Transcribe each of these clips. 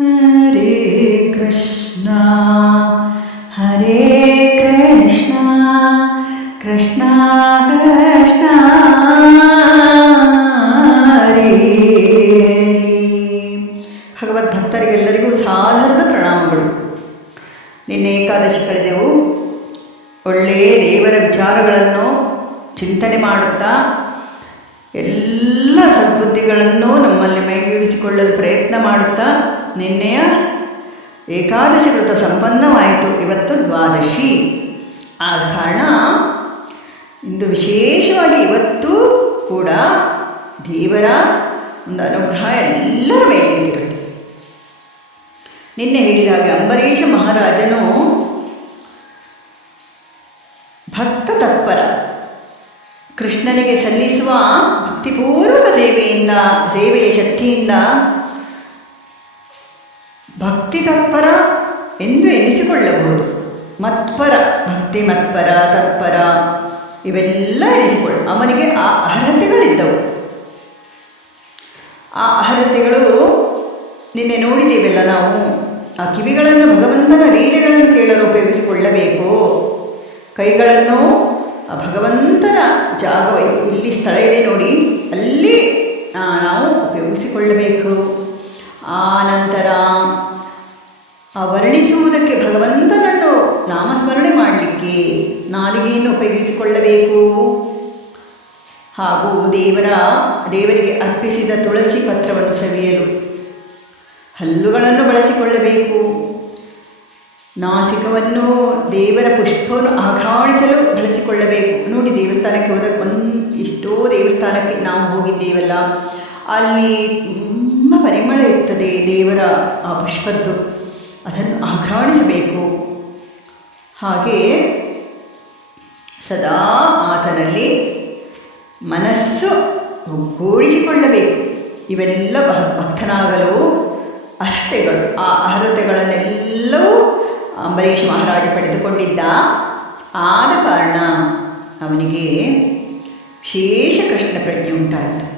ಹರೇ ಕೃಷ್ಣ ಹರೇ ಕೃಷ್ಣ ಕೃಷ್ಣ ಕೃಷ್ಣ, ಹರೇ ಭಗವದ್ ಭಕ್ತರಿಗೆಲ್ಲರಿಗೂ ಸಾಧಾರದ ಪ್ರಣಾಮಗಳು. ನಿನ್ನೆ ಏಕಾದಶಿ ಕಳೆದೆವು. ಒಳ್ಳೆಯ ದೇವರ ವಿಚಾರಗಳನ್ನು ಚಿಂತನೆ ಮಾಡುತ್ತಾ ಎಲ್ಲ ಸದ್ಬುದ್ಧಿಗಳನ್ನು ನಮ್ಮಲ್ಲಿ ಮೈಗೂಡಿಸಿಕೊಳ್ಳಲು ಪ್ರಯತ್ನ ಮಾಡುತ್ತಾ ನಿನ್ನೆಯ ಏಕಾದಶಿ ವ್ರತ ಸಂಪನ್ನವಾಯಿತು. ಇವತ್ತು ದ್ವಾದಶಿ. ಆದ ಕಾರಣ ಇಂದು ವಿಶೇಷವಾಗಿ ಇವತ್ತು ಕೂಡ ದೇವರ ಒಂದು ಅನುಗ್ರಹ ಎಲ್ಲರ ಮೇಲೆ ನಿಂತಿರುತ್ತೆ ನಿನ್ನೆ ಹೇಳಿದಾಗ ಅಂಬರೀಷ ಮಹಾರಾಜನು ಭಕ್ತ ತತ್ಪರ, ಕೃಷ್ಣನಿಗೆ ಸಲ್ಲಿಸುವ ಭಕ್ತಿಪೂರ್ವಕ ಸೇವೆಯಿಂದ, ಸೇವೆಯ ಶಕ್ತಿಯಿಂದ ಭಕ್ತಿ ತತ್ಪರ ಎಂದು ಎನಿಸಿಕೊಳ್ಳಬಹುದು. ಮತ್ಪರ, ಭಕ್ತಿ ಮತ್ಪರ, ತತ್ಪರ ಇವೆಲ್ಲ ಎನಿಸಿಕೊಳ್ಳ, ಅವನಿಗೆ ಆ ಅರ್ಹತೆಗಳಿದ್ದವು. ಆ ಅರ್ಹತೆಗಳು ನಿನ್ನೆ ನೋಡಿದ್ದೀವಲ್ಲ ನಾವು? ಆ ಕಿವಿಗಳನ್ನು ಭಗವಂತನ ಲೀಲೆಗಳನ್ನು ಕೇಳಲು ಉಪಯೋಗಿಸಿಕೊಳ್ಳಬೇಕು. ಕೈಗಳನ್ನು ಆ ಭಗವಂತನ ಜಾಗ ಇಲ್ಲಿ ಸ್ಥಳ ಇದೆ ನೋಡಿ, ಅಲ್ಲಿ ನಾವು ಉಪಯೋಗಿಸಿಕೊಳ್ಳಬೇಕು. ಆ ನಂತರ ವರ್ಣಿಸುವುದಕ್ಕೆ ಭಗವಂತನನ್ನು ನಾಮಸ್ಮರಣೆ ಮಾಡಲಿಕ್ಕೆ ನಾಲಿಗೆಯನ್ನು ಉಪಯೋಗಿಸಿಕೊಳ್ಳಬೇಕು. ಹಾಗೂ ದೇವರ, ದೇವರಿಗೆ ಅರ್ಪಿಸಿದ ತುಳಸಿ ಪತ್ರವನ್ನು ಸವಿಯಲು ಹಲ್ಲುಗಳನ್ನು ಬಳಸಿಕೊಳ್ಳಬೇಕು. ನಾಸಿಕವನ್ನು, ದೇವರ ಪುಷ್ಪವನ್ನು ಆಘ್ರಾಣಿಸಲು ಬಳಸಿಕೊಳ್ಳಬೇಕು. ನೋಡಿ, ದೇವಸ್ಥಾನಕ್ಕೆ ಹೋದಾಗ ಒಂದು, ಎಷ್ಟೋ ದೇವಸ್ಥಾನಕ್ಕೆ ನಾವು ಹೋಗಿದ್ದೇವಲ್ಲ. ಅಲ್ಲಿ ತುಂಬ ಪರಿಮಳ ಇರ್ತದೆ ದೇವರ ಆ ಪುಷ್ಪದ್ದು. ಅದನ್ನು ಆಘ್ರಾಣಿಸಬೇಕು ಹಾಗೆ ಸದಾ ಆತನಲ್ಲಿ ಮನಸ್ಸು ಒಗ್ಗೂಡಿಸಿಕೊಳ್ಳಬೇಕು ಇವೆಲ್ಲ ಭಕ್ತನಾಗಲು ಅರ್ಹತೆಗಳು. ಆ ಅರ್ಹತೆಗಳನ್ನೆಲ್ಲವೂ ಅಂಬರೀಷ್ ಮಹಾರಾಜ ಪಡೆದುಕೊಂಡಿದ್ದ. ಆದ ಕಾರಣ ಅವನಿಗೆ ವಿಶೇಷ ಕೃಷ್ಣ ಪ್ರಜ್ಞೆ ಉಂಟಾಯಿತು.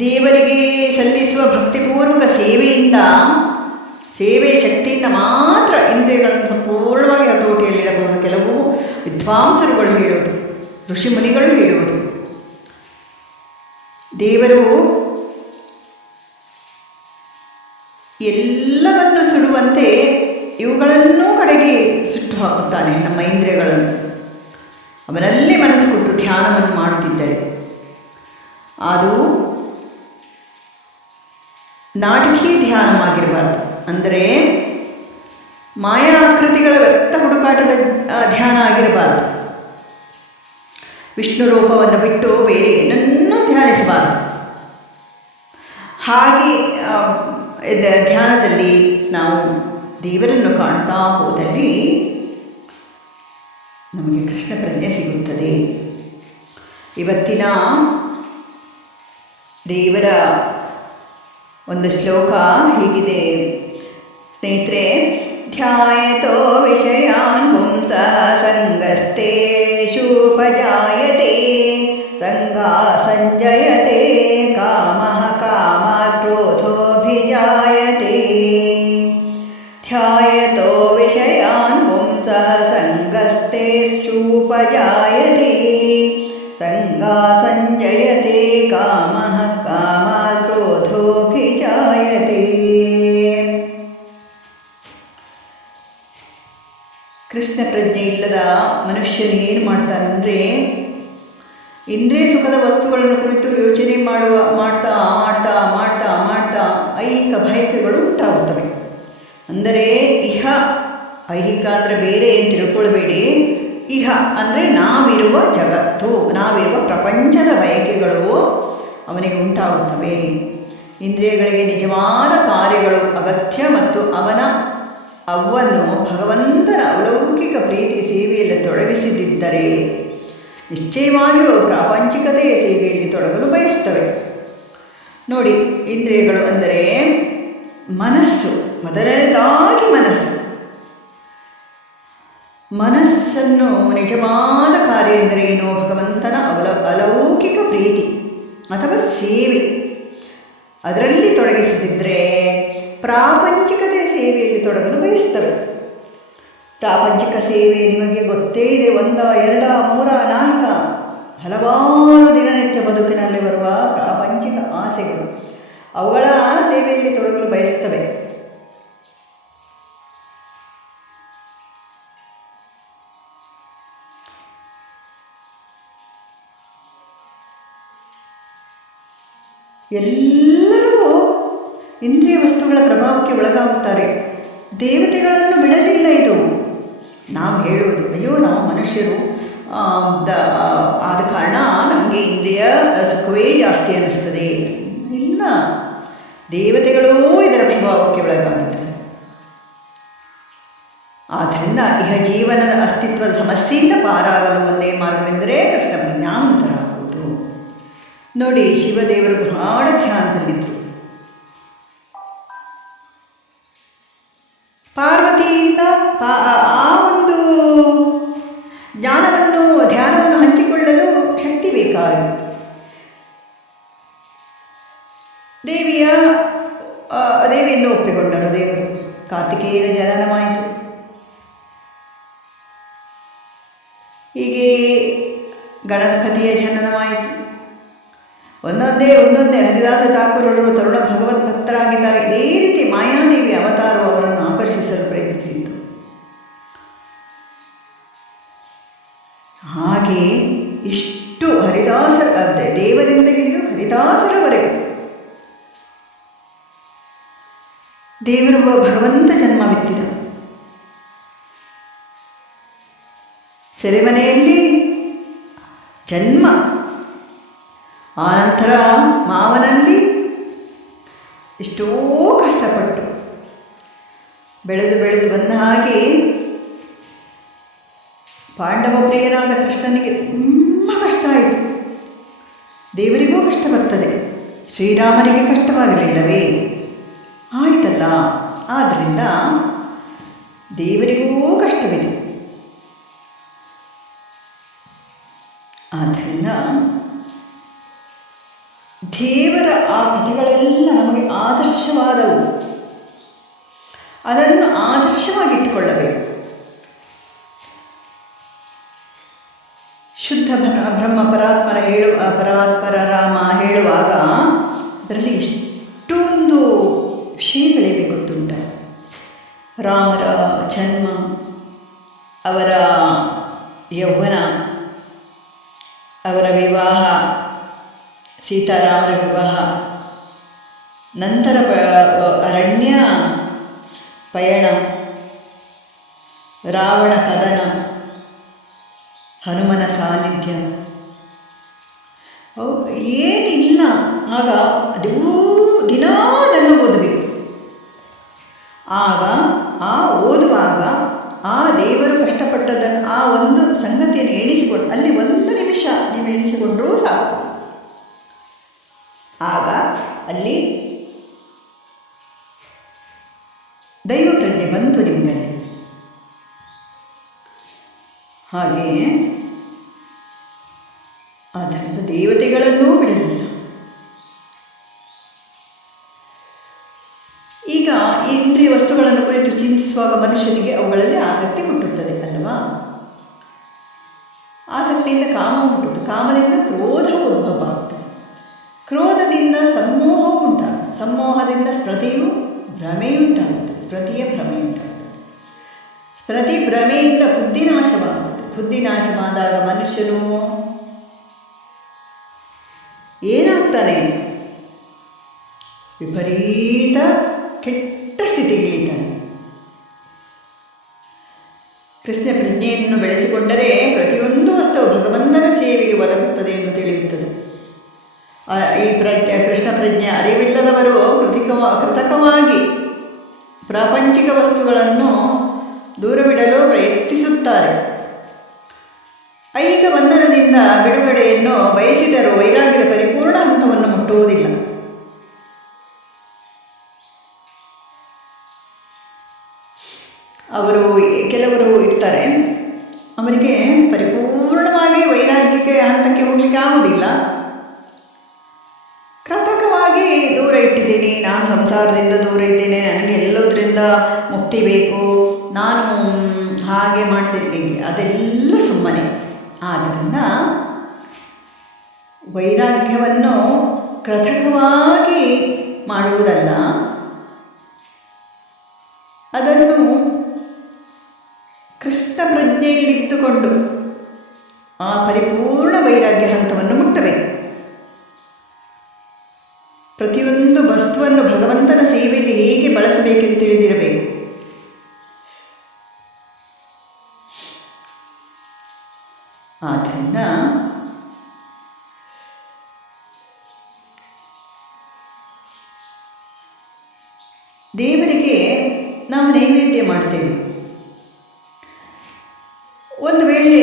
ದೇವರಿಗೆ ಸಲ್ಲಿಸುವ ಭಕ್ತಿಪೂರ್ವಕ ಸೇವೆಯಿಂದ ಸೇವೆ ಶಕ್ತಿಯಿಂದ ಮಾತ್ರ ಇಂದ್ರಿಯಗಳನ್ನು ಸಂಪೂರ್ಣವಾಗಿ ಹತೋಟಿಯಲ್ಲಿಡಬಹುದು. ಕೆಲವು ವಿದ್ವಾಂಸರುಗಳು ಹೇಳುವುದು ಋಷಿಮುನಿಗಳು ಹೇಳುವುದು ದೇವರು ಎಲ್ಲವನ್ನು ಸುಡುವಂತೆ ಇವುಗಳನ್ನೂ ಕಡೆಗೆ ಸುಟ್ಟು ಹಾಕುತ್ತಾನೆ ನಮ್ಮ ಇಂದ್ರಿಯಗಳನ್ನು. ಅವನಲ್ಲೇ ಮನಸ್ಸು ಕೊಟ್ಟು ಧ್ಯಾನವನ್ನು ಮಾಡುತ್ತಿದ್ದರೆ. ಅದು ನಾಟಕೀಯ ಧ್ಯಾನವಾಗಿರಬಾರ್ದು. ಅಂದರೆ ಮಾಯಾಕೃತಿಗಳ ವ್ಯಕ್ತ ಹುಡುಕಾಟದ ಧ್ಯಾನ ಆಗಿರಬಾರ್ದು. ವಿಷ್ಣು ರೂಪವನ್ನು ಬಿಟ್ಟು ಬೇರೆ ಏನನ್ನೂ ಧ್ಯಾನಿಸಬಾರದು. ಹಾಗೆ ಧ್ಯಾನದಲ್ಲಿ ನಾವು ದೇವರನ್ನು ಕಾಣ್ತಾ ಹೋದಲ್ಲಿ ನಮಗೆ ಕೃಷ್ಣ ಪ್ರಜ್ಞೆ ಸಿಗುತ್ತದೆ. ಇವತ್ತಿನ ದೇವರ ಒಂದು ಶ್ಲೋಕ ಹೀಗಿದೆ ಸ್ನೇಹಿತರೆ ಧ್ಯಾಯತೋ ವಿಷಯಾನ್ ಪುಂಸಃ ಸಂಗಸ್ತೇಷೂಪಜಾಯತೆ ಸಂಗಾ ಸಂಜಯತೆ ಕಾಮಃ ಕಾಮಾತ್ ಕ್ರೋಧೋಭಿಜಾಯತೆ ಧ್ಯಾಯತೋ ವಿಷಯಾನ್ ಪುಂಸಃ ಸಂಗಸ್ತೇಷೂಪಜಾಯತೆ ಸಂಗಾ ಸಂಜಯತೆ ಕಾಮಃ ಕ್ರೋಧೋಭಿಜಾಯತೆ ಕೃಷ್ಣ ಪ್ರಜ್ಞೆ ಇಲ್ಲದ ಮನುಷ್ಯನು ಏನು ಮಾಡ್ತಾನಂದರೆ, ಇಂದ್ರಿಯ ಸುಖದ ವಸ್ತುಗಳನ್ನು ಕುರಿತು ಯೋಚನೆ ಮಾಡುವ, ಮಾಡ್ತಾ ಮಾಡ್ತಾ ಮಾಡ್ತಾ ಮಾಡ್ತಾ ಐಹಿಕ ಭಯಕಗಳು ಉಂಟಾಗುತ್ತವೆ. ಅಂದರೆ ಇಹ, ಐಹಿಕ ಅಂದರೆ ಬೇರೆ ಏನು ತಿಳ್ಕೊಳ್ಬೇಡಿ. ಇಹ ಅಂದರೆ ನಾವಿರುವ ಜಗತ್ತು, ನಾವಿರುವ ಪ್ರಪಂಚದ ಬಯಕೆಗಳು. ಅವನಿಗೆ ಉಂಟಾಗುತ್ತವೆ. ಇಂದ್ರಿಯಗಳಿಗೆ ನಿಜವಾದ ಕಾರ್ಯಗಳು ಅಗತ್ಯ ಮತ್ತು ಅವನ ಅವನ್ನು ಭಗವಂತನ ಅಲೌಕಿಕ ಪ್ರೀತಿ ಸೇವೆಯಲ್ಲಿ ತೊಡಗಿಸಿದ್ದರೆ ನಿಶ್ಚಯವಾಗಿಯೂ ಪ್ರಾಪಂಚಿಕತೆಯ ಸೇವೆಯಲ್ಲಿ ತೊಡಗಲು ಬಯಸುತ್ತವೆ. ನೋಡಿ, ಇಂದ್ರಿಯಗಳು ಅಂದರೆ ಮನಸ್ಸು ಮೊದಲನೇದಾಗಿ ಮನಸ್ಸು. ಮನಸ್ಸನ್ನು ನಿಜವಾದ ಕಾರ್ಯ ಎಂದರೆ ಏನು ಭಗವಂತನ ಅವಲ, ಅಲೌಕಿಕ ಪ್ರೀತಿ. ಅಥವಾ ಸೇವೆ. ಅದರಲ್ಲಿ ತೊಡಗಿಸದಿದ್ದರೆ ಪ್ರಾಪಂಚಿಕತೆ ಸೇವೆಯಲ್ಲಿ ತೊಡಗಲು ಬಯಸ್ತವೆ. ಪ್ರಾಪಂಚಿಕ ಸೇವೆ ನಿಮಗೆ ಗೊತ್ತೇ ಇದೆ. ಒಂದ, ಎರಡ, ಮೂರ, ನಾಲ್ಕ, ಹಲವಾರು ದಿನನಿತ್ಯ ಬದುಕಿನಲ್ಲಿ ಬರುವ ಪ್ರಾಪಂಚಿಕ ಆಸೆಗಳು. ಅವುಗಳ ಸೇವೆಯಲ್ಲಿ ತೊಡಗಲು ಬಯಸುತ್ತವೆ ಎಲ್ಲರೂ ಇಂದ್ರಿಯ ವಸ್ತುಗಳ ಪ್ರಭಾವಕ್ಕೆ ಒಳಗಾಗುತ್ತಾರೆ. ದೇವತೆಗಳನ್ನು ಬಿಡಲಿಲ್ಲ ಇದು. ನಾವು ಹೇಳುವುದು, ಅಯ್ಯೋ, ನಾವು ಮನುಷ್ಯರು ದ, ಆದ ಕಾರಣ ನಮಗೆ ಇಂದ್ರಿಯ ಸುಖವೇ ಜಾಸ್ತಿ ಅನ್ನಿಸ್ತದೆ. ಇಲ್ಲ. ದೇವತೆಗಳೂ ಇದರ ಪ್ರಭಾವಕ್ಕೆ ಒಳಗಾಗಿದ್ದಾರೆ. ಆದ್ದರಿಂದ ಇಹ ಜೀವನದ ಅಸ್ತಿತ್ವದ ಸಮಸ್ಯೆಯಿಂದ ಪಾರಾಗಲು ಒಂದೇ ಮಾರ್ಗವೆಂದರೆ ಕೃಷ್ಣ ಪ್ರಜ್ಞಾವಂತರಾಗುವುದು ನೋಡಿ, ಶಿವದೇವರು ಬಹಳ ಧ್ಯಾನದಲ್ಲಿದ್ದರು ಪಾರ್ವತಿಯಿಂದ ಆ ಒಂದು ಜ್ಞಾನವನ್ನು, ಧ್ಯಾನವನ್ನು ಹಂಚಿಕೊಳ್ಳಲು ಶಕ್ತಿ ಬೇಕಾಯಿತು. ದೇವಿಯ ದೇವಿಯನ್ನು ಒಪ್ಪಿಕೊಂಡರು ದೇವರು. ಕಾರ್ತಿಕೇಯನ ಜನನವಾಯಿತು ಹೀಗೆ ಗಣಪತಿಯ ಜನನವಾಯಿತು ಒಂದೊಂದೇ ಒಂದೊಂದೇ ಹರಿದಾಸ ಠಾಕೂರರು ತರುಣ ಭಗವತ್ ಭಕ್ತರಾಗಿದ್ದಾಗ ಇದೇ ರೀತಿ ಮಾಯಾದೇವಿ ಅವತಾರವು ಅವರನ್ನು ಆಕರ್ಷಿಸಲು ಪ್ರಯತ್ನಿಸಿತು ಹಾಗೆ ಇಷ್ಟು ಹರಿದಾಸರ ದೇವರಿಂದ ಹಿಡಿದು ಹರಿದಾಸರವರೆಗೂ ದೇವರು ಭಗವಂತ ಜನ್ಮವಿತ್ತಿದ ಸೆರೆಮನೆಯಲ್ಲಿ ಜನ್ಮ ಆನಂತರ ಮಾವನಲ್ಲಿ ಎಷ್ಟೋ ಕಷ್ಟಪಟ್ಟು ಬೆಳೆದು ಬೆಳೆದು ಬಂದ ಹಾಗೆ ಪಾಂಡವ ಪ್ರಿಯನಾದ ಕೃಷ್ಣನಿಗೆ ತುಂಬ ಕಷ್ಟ ಆಯಿತು. ದೇವರಿಗೂ ಕಷ್ಟ ಬರ್ತದೆ ಶ್ರೀರಾಮನಿಗೆ ಕಷ್ಟವಾಗಲಿಲ್ಲವೇ? ಆಯಿತಲ್ಲ ಆದ್ದರಿಂದ ದೇವರಿಗೂ ಕಷ್ಟವಿದೆ. ಆದ್ದರಿಂದ ದೇವರ ಆ ಕಥೆಗಳೆಲ್ಲ ನಮಗೆ ಆದರ್ಶವಾದವು. ಅದನ್ನು ಆದರ್ಶವಾಗಿಟ್ಟುಕೊಳ್ಳಬೇಕು ಶುದ್ಧ ಬ್ರ- ಬ್ರಹ್ಮ ಪರಾತ್ಮರ ಹೇಳು ಪರಾತ್ಮರ ರಾಮ ಹೇಳುವಾಗ ಅದರಲ್ಲಿ ಎಷ್ಟೊಂದು ವಿಷಯಗಳಿವೆ ಗೊತ್ತುಂಟ ರಾಮರ ಜನ್ಮ, ಅವರ ಯೌವನ, ಅವರ ವಿವಾಹ ಸೀತಾರಾಮರ ವಿವಾಹ. ನಂತರ ಅರಣ್ಯ, ಪಯಣ, ರಾವಣ ಕದನ, ಹನುಮನ ಸಾನ್ನಿಧ್ಯ. ಏನಿಲ್ಲ. ಆಗ ಅದೂ ದಿನ ಅದನ್ನು ಓದಬೇಕು. ಆಗ, ಆ ಓದುವಾಗ, ಆ ದೇವರು ಕಷ್ಟಪಟ್ಟದನ್ನು ಆ ಒಂದು ಸಂಗತಿಯನ್ನು ಎಣಿಸಿಕೊಂಡು, ಅಲ್ಲಿ ಒಂದು ನಿಮಿಷ ನೀವು ಎಣಿಸಿಕೊಂಡರೂ ಸಾಕು. ಆಗ ಅಲ್ಲಿ ದೈವ ಪ್ರಜ್ಞೆ ಬಂತು ನಿಮ್ಮಲ್ಲಿ. ಹಾಗೆಯೇ ಅದರಿಂದ ದೇವತೆಗಳನ್ನೂ ಬಿಡಲಿಲ್ಲ. ಈಗ ಈ ಇಂದ್ರಿಯ ವಸ್ತುಗಳನ್ನು ಕುರಿತು ಚಿಂತಿಸುವಾಗ ಮನುಷ್ಯನಿಗೆ ಅವುಗಳಲ್ಲಿ ಆಸಕ್ತಿ ಹುಟ್ಟುತ್ತದೆ ಅಲ್ವಾ? ಆಸಕ್ತಿಯಿಂದ ಕಾಮ ಹುಟ್ಟುತ್ತೆ ಕಾಮದಿಂದ ಕ್ರೋಧವು ಉದ್ಭವ. ಆಗ್ತದೆ ಕ್ರೋಧದಿಂದ ಉಂಟಾಗುತ್ತೆ ಸಮೋಹದಿಂದ ಸ್ಮೃತಿಯು ಭ್ರಮೆಯುಂಟಾಗುತ್ತದೆ. ಸ್ಮೃತಿಯ ಭ್ರಮೆಯುಂಟಾಗುತ್ತೆ ಸ್ಮೃತಿ ಭ್ರಮೆಯಿಂದ ಬುದ್ಧಿ ನಾಶವಾದಾಗ ಮನುಷ್ಯನು ಏನಾಗ್ತಾನೆ? ವಿಪರೀತ ಕೆಟ್ಟ ಸ್ಥಿತಿಗಿಳಿತಾನೆ. ಕೃಷ್ಣ ಪ್ರಜ್ಞೆಯನ್ನು ಬೆಳೆಸಿಕೊಂಡರೆ ಪ್ರತಿಯೊಂದು ವಸ್ತುವು ಭಗವಂತನ ಸೇವೆಗೆ ಒದಗುತ್ತದೆ ಎಂದು ತಿಳಿಯುತ್ತದೆ. ಈ ಪ್ರಜ್ಞೆ, ಕೃಷ್ಣ ಪ್ರಜ್ಞೆ ಅರಿವಿಲ್ಲದವರು ಕೃತಿಕ ಕೃತಕವಾಗಿ ಪ್ರಾಪಂಚಿಕ ವಸ್ತುಗಳನ್ನು ದೂರವಿಡಲು ಪ್ರಯತ್ನಿಸುತ್ತಾರೆ. ಐಹಿಕ ಬಂಧನದಿಂದ ಬಿಡುಗಡೆಯನ್ನು ಬಯಸಿದರೂ ವೈರಾಗ್ಯದ ಪರಿಪೂರ್ಣ ಹಂತವನ್ನು ಮುಟ್ಟುವುದಿಲ್ಲ. ಅವರು ಕೆಲವರು ಇರ್ತಾರೆ, ಅವರಿಗೆ ಪರಿಪೂರ್ಣವಾಗಿ ವೈರಾಗ್ಯಕ್ಕೆ ಹಂತಕ್ಕೆ ಹೋಗಲಿಕ್ಕೆ ಆಗುವುದಿಲ್ಲ. ಇದ್ದೀನಿ ನಾನು ಸಂಸಾರದಿಂದ ದೂರ ಇದ್ದೇನೆ ನನಗೆ ಎಲ್ಲೋದ್ರಿಂದ ಮುಕ್ತಿ ಬೇಕು. ನಾನು ಹಾಗೆ ಮಾಡ್ತೀನಿ ಅದೆಲ್ಲ ಸುಮ್ಮನೆ. ಆದ್ದರಿಂದ ವೈರಾಗ್ಯವನ್ನು ಕೃತಕವಾಗಿ ಮಾಡುವುದಲ್ಲ, ಅದನ್ನು ಕೃಷ್ಣ ಪ್ರಜ್ಞೆಯಲ್ಲಿದ್ದುಕೊಂಡು ಆ ಪರಿಪೂರ್ಣ ವೈರಾಗ್ಯ ಹಂತವನ್ನು ಮುಟ್ಟಬೇಕು. ಪ್ರತಿಯೊಂದು ವಸ್ತುವನ್ನು ಭಗವಂತನ ಸೇವೆಯಲ್ಲಿ ಹೇಗೆ ಬಳಸಬೇಕೆಂದು ತಿಳಿದಿರಬೇಕು? ಆದ್ದರಿಂದ ದೇವರಿಗೆ ನಾವು ನೈವೇದ್ಯ ಮಾಡ್ತೇವೆ. ಒಂದು ವೇಳೆ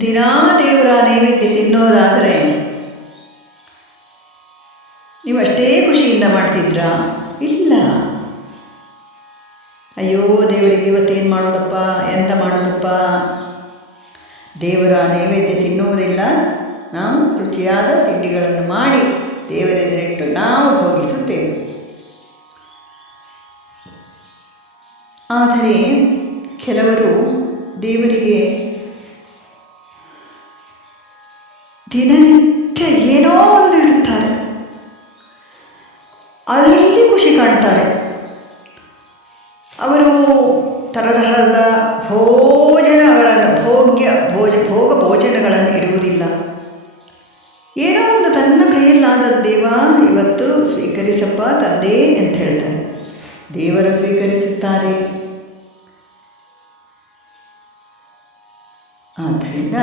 ದಿನಾ ದೇವರ ನೈವೇದ್ಯ ತಿನ್ನೋದಾದರೆ ನೀವು ಅಷ್ಟೇ ಖುಷಿಯಿಂದ ಮಾಡ್ತಿದ್ರಾ? ಇಲ್ಲ. ಅಯ್ಯೋ, ದೇವರಿಗೆ ಇವತ್ತೇನು ಮಾಡೋದಪ್ಪ? ಎಂತ ಮಾಡೋದಪ್ಪ? ದೇವರ ನೈವೇದ್ಯ ತಿನ್ನುವುದಿಲ್ಲ. ನಾವು ರುಚಿಯಾದ ತಿಂಡಿಗಳನ್ನು ಮಾಡಿ ದೇವರೆದುರಿಟ್ಟು ನಾವು ಭೋಗಿಸುತ್ತೇವೆ. ಆದರೆ ಕೆಲವರು ದೇವರಿಗೆ ದಿನನಿತ್ಯ ಏನೋ ಒಂದು ಇಡುತ್ತಾರೆ ಅದರಲ್ಲಿ ಖುಷಿ ಕಾಣ್ತಾರೆ. ಅವರು ತರತರಹದ ಭೋಜನಗಳನ್ನು, ಭೋಗ್ಯ, ಭೋಜ, ಭೋಗ ಭೋಜನಗಳನ್ನು ಇಡುವುದಿಲ್ಲ. ಏನೋ ಒಂದು ತನ್ನ ಕೈಯಲ್ಲಾದ ದೇವ ಇವತ್ತು ಸ್ವೀಕರಿಸಪ್ಪ ತಂದೆ ಅಂತ ಹೇಳ್ತಾರೆ. ದೇವರು ಸ್ವೀಕರಿಸುತ್ತಾರೆ. ಆದ್ದರಿಂದ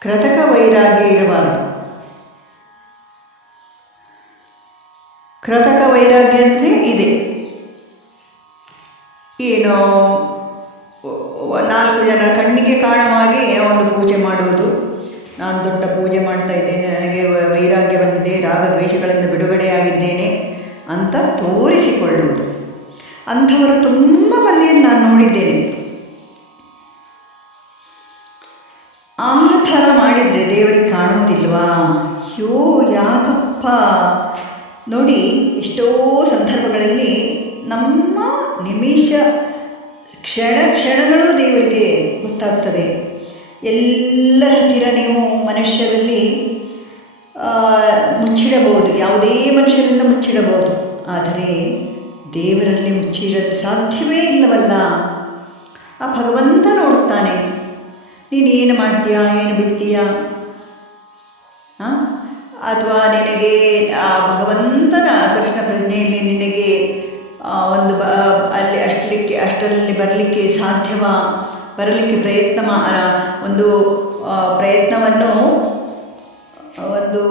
ಕೃತಕ ವೈರಾಗ್ಯ ಇರಬಾರದು. ಕೃತಕ ವೈರಾಗ್ಯ ಅಂದರೆ ಇದೆ. ಏನು ನಾಲ್ಕು ಜನ ಕಣ್ಣಿಗೆ ಕಾಣುವ ಹಾಗೆ ಏನೋ ಒಂದು ಪೂಜೆ ಮಾಡುವುದು. ನಾನು ದೊಡ್ಡ ಪೂಜೆ ಮಾಡ್ತಾ ಇದ್ದೇನೆ, ನನಗೆ ವೈರಾಗ್ಯ ಬಂದಿದೆ, ರಾಗದ್ವೇಷಗಳಿಂದ ಬಿಡುಗಡೆಯಾಗಿದ್ದೇನೆ ಅಂತ ತೋರಿಸಿಕೊಳ್ಳುವುದು. ಅಂಥವರು ತುಂಬ ಮಂದಿಯನ್ನು ನಾನು ನೋಡಿದ್ದೇನೆ. ಆ ಥರ ಮಾಡಿದರೆ ದೇವರಿಗೆ ಕಾಣುವುದಿಲ್ವಾ? ಅಯ್ಯೋ, ಯಾಕಪ್ಪ? ನೋಡಿ, ಎಷ್ಟೋ ಸಂದರ್ಭಗಳಲ್ಲಿ ನಮ್ಮ ನಿಮಿಷ ಕ್ಷಣ ಕ್ಷಣಗಳು ದೇವರಿಗೆ ಗೊತ್ತಾಗ್ತದೆ. ಎಲ್ಲರ ಹತ್ತಿರ ನೀವು ಮನುಷ್ಯರಲ್ಲಿ ಮುಚ್ಚಿಡಬಹುದು, ಯಾವುದೇ ಮನುಷ್ಯರಿಂದ ಮುಚ್ಚಿಡಬಹುದು. ಆದರೆ ದೇವರಲ್ಲಿ ಮುಚ್ಚಿಡಲು ಸಾಧ್ಯವೇ ಇಲ್ಲವಲ್ಲ. ಆ ಭಗವಂತ ನೋಡುತ್ತಾನೆ ನೀನು ಏನು ಮಾಡ್ತೀಯಾ, ಏನು ಬಿಡ್ತೀಯಾ? ಅಥವಾ ನಿನಗೆ, ಆ, ಭಗವಂತನ ಕೃಷ್ಣ ಪ್ರಜ್ಞೆಯಲ್ಲಿ ನಿನಗೆ ಒಂದು ಬ ಅಲ್ಲಿ ಅಷ್ಟಲಿಕ್ಕೆ ಅಷ್ಟರಲ್ಲಿ ಬರಲಿಕ್ಕೆ ಸಾಧ್ಯವಾ? ಬರಲಿಕ್ಕೆ ಪ್ರಯತ್ನ ಒಂದು ಪ್ರಯತ್ನವನ್ನು ಒಂದು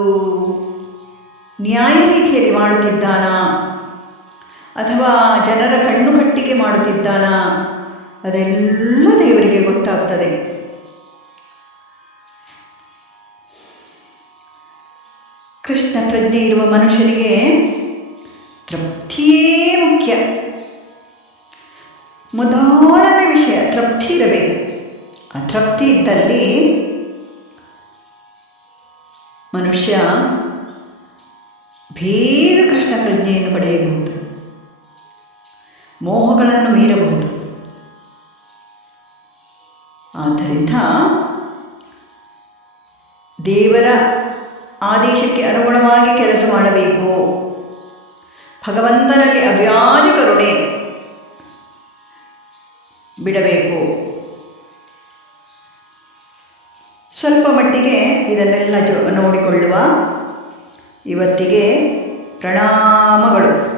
ನ್ಯಾಯ ರೀತಿಯಲ್ಲಿ ಮಾಡುತ್ತಿದ್ದಾನಾ? ಅಥವಾ ಜನರ ಕಣ್ಣು ಕಟ್ಟಿಗೆ ಮಾಡುತ್ತಿದ್ದಾನಾ? ಅದೆಲ್ಲ ದೇವರಿಗೆ ಗೊತ್ತಾಗ್ತದೆ. ಕೃಷ್ಣ ಪ್ರಜ್ಞೆ ಇರುವ ಮನುಷ್ಯನಿಗೆ ತೃಪ್ತಿಯೇ ಮುಖ್ಯ. ಮೊದಲನೇ ವಿಷಯ, ತೃಪ್ತಿ ಇರಬೇಕು. ಆ ತೃಪ್ತಿ ಇದ್ದಲ್ಲಿ ಮನುಷ್ಯ ಬೇಗ ಕೃಷ್ಣ ಪ್ರಜ್ಞೆಯನ್ನು ಪಡೆಯಬಹುದು. ಮೋಹಗಳನ್ನು ಮೀರಬಹುದು. ಆದ್ದರಿಂದ ದೇವರ ಆದೇಶಕ್ಕೆ ಅನುಗುಣವಾಗಿ ಕೆಲಸ ಮಾಡಬೇಕು. ಭಗವಂತನಲ್ಲಿ ಅವ್ಯಾಜ ಕರುಣೆ ಬಿಡಬೇಕು. ಸ್ವಲ್ಪ ಮಟ್ಟಿಗೆ ಇದನ್ನೆಲ್ಲ ಜೋ ನೋಡಿಕೊಳ್ಳುವ ಇವತ್ತಿಗೆ ಪ್ರಣಾಮಗಳು.